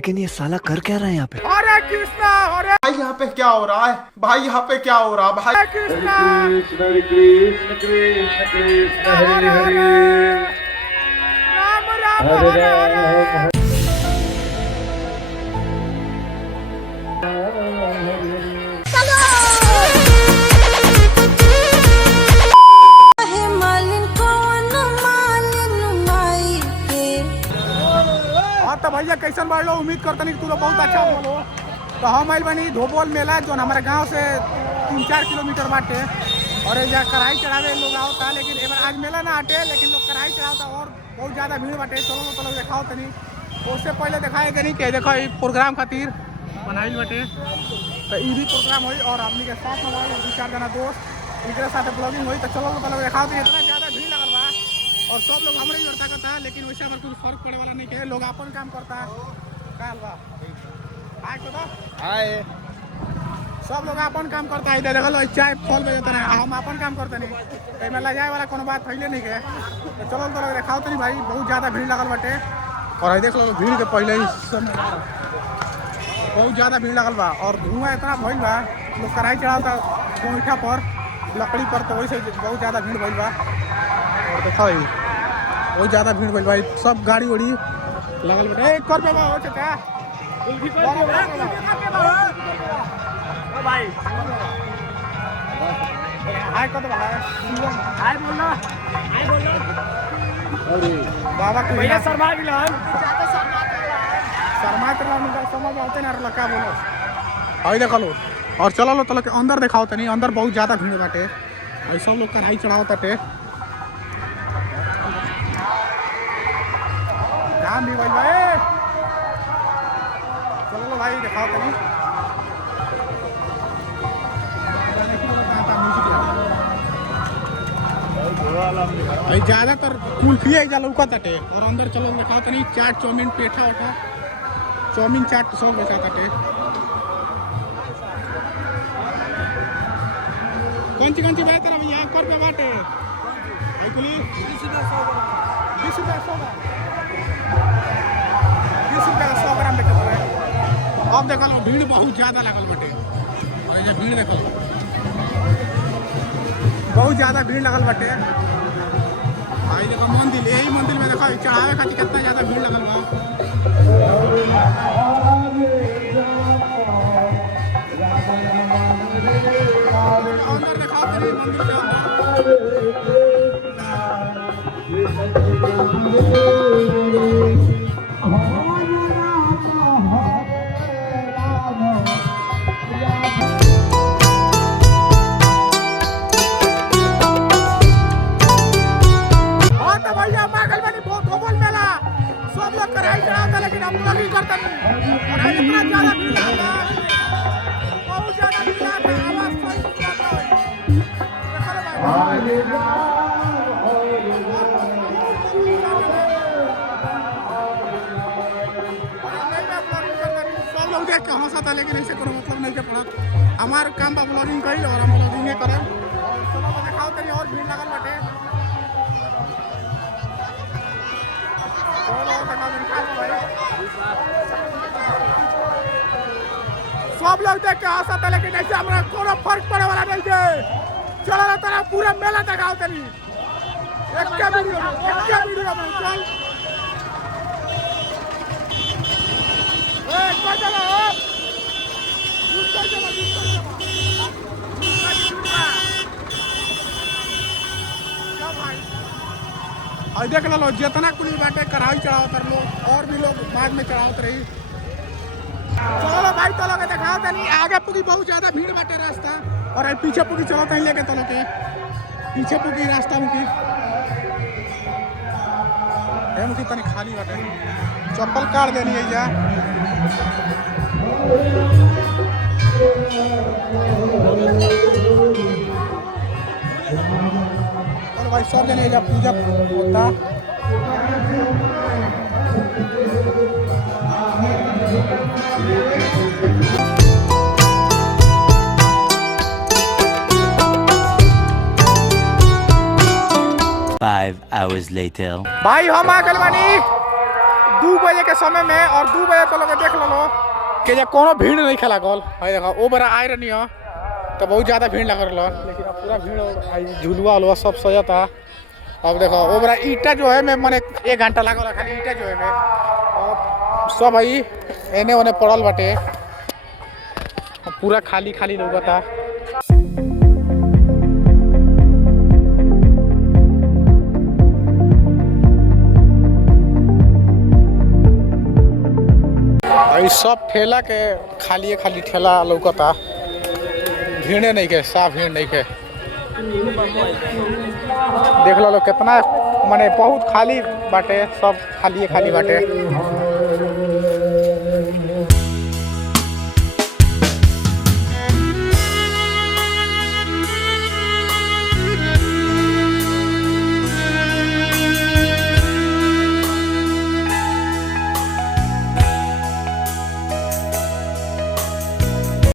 लेकिन ये साला कर क्या रहा है यहाँ पे? हरे कृष्णा हरे भाई यहाँ पे क्या हो रहा है? भाई यहाँ पे क्या हो रहा है भाई? कृष्णा हरे कृष्ण कृष्ण कृष्ण हरे हरे राम राम हरे हरे हरे राम हाँ तो भैया कैसन बाढ़ लो, उम्मीद करते नहीं कि तू लोग बहुत अच्छा बोलो। तो हम आइल बनी धोबोल मेला जो हमारे गांव से 3-4 किलोमीटर बाटे और यहाँ कढ़ाई चढ़ावे लोग आवता, लेकिन एक बार आज मेला ना हटे लेकिन लोग कढ़ाई चढ़ाता और बहुत ज़्यादा भीड़ बाटे। चलो तो लोग देखाओ तनी, उससे पहले दिखाए कि नहीं कि देखो ये प्रोग्राम खातिर बनाइल बाटे, तो ये भी प्रोग्राम हुई और अपनी के साथ में 2-4 जना दोस्त इनके साथ ब्लॉगिंग हुई। तो चलो तो लोग देखाओ तनी, इतना ज़्यादा भीड़ लगल बा और सब लोग हमारे ही वर्ता करता है, लेकिन वैसे अगर कुछ फर्क पड़े वाला नहीं है, लोग अपन काम करता है। काल बा हाय तो हाय सब लोग अपन काम करता है। देखो लो चाय फल बेचता है, हम अपन काम करते नहीं, एमे ले जाए वाला कोनो बात पहले नहीं है। तो चलो तो लोग दिखाओ तनी भाई, बहुत ज़्यादा भीड़ लगल बाटे और देख लो भीड़ के पहले ही समय बहुत ज़्यादा भीड़ लगल बा और धुआं इतना भइल बा, लोग कढ़ाई चढ़ाता गोईठा पर लकड़ी पर, तो वैसे बहुत ज़्यादा भीड़ भइल बा। और देखो भाई बहुत ज़्यादा भीड़ भइल भाई, सब गाड़ी उड़ी लगल बाटे। एक कर पे हो चाचा भाई हाय कत बा हाय बोलो हाय बोलो बाबा भैया शर्मा गिलान शर्मा कर समझ आते ना लका बोलो हाय देखो लो। और चलो लो तो अंदर दिखाओ तनी, अंदर बहुत ज़्यादा भीड़ बाटे और सब लोग कढ़ाई चढ़ाओ ताटे काम भी भाई। चलो लो भाई दिखाओ तनी, भाई ज़्यादातर कुल्फी है लौका ताटे और अंदर चलो दिखाओ तनी चाट चाउमीन पेठा वेठा चाउमीन चाट सब बेचा ताटे। कौन सी बात है भैया कर पे बाटे भाई कुली 20 रुपया 100 ग्राम बेचत है। अब देखो लो भीड़ बहुत ज़्यादा लगल बाटे और ये भीड़ देखो बहुत ज़्यादा भीड़ लगल बाटे भाई। देखो मंदिर, यही मंदिर में देखो चढ़ावे खातिर कितना ज़्यादा भीड़ लगल बा। अंदर दिखाओ तनी मंदिर के कढ़ाई चढ़ाता लेकिन हम लोग ही करते नहीं और इतना ज़्यादा भीड़ लगता है, बहुत ज़्यादा भीड़ लगता है। आवाज़ सही से आता है। सब लोग देख के हंसता लेकिन ऐसे कोनो मतलब नहीं के पड़ा। हमार काम बा ब्लॉगिंग करी और हम ब्लॉगिंग करें। और चलो तो दिखाओ तनी और भीड़ लगल बाटे, सब लोग देख के हंसता लेकिन ऐसे हमरा कोनो फर्क पड़े वाला नहीं है। चलो ना तेरा पूरा मेला दिखाओ तनी एक वीडियो में चल कर चलो और देख लो जितना कुली बाटे कढ़ाई चढ़ाओ कर लो और भी लोग बाद में चढ़ाओ रही। चलो भाई तो लोग दिखाओ तनी आगे पुगी बहुत ज़्यादा भीड़ बाटे रास्ता और पीछे पुगी चलो तनी लेके तो लोग पीछे पुगी रास्ता मुकी मुकी तनी खाली बाटे, चप्पल काट देनी है जा। और भाई सब जने जा पूजा होता।5 hours later. भाई हम आ गए बानी 2 बजे के समय में और 2 बजे तो लोग देख लो कि जब कोनो भीड़ नहीं खेला गल है देखो वो बड़ा आए रहनी हो तो बहुत ज़्यादा भीड़ लग रहा लेकिन अब पूरा भीड़ झुलवा उलवा सब सजता। अब देखो वो बड़ा ईटा जो है मैं मैंने 1 घंटा लगा खाली ईटा जो है मैं और सब भाई एने ओने पड़ल बाटे पूरा खाली खाली लगता। सब ठेला के खाली खाली ठेला लौकता भीड़े नहीं के साफ भीड़ नहीं के देख लो कितना माने बहुत खाली बाटे सब खाली बाटे।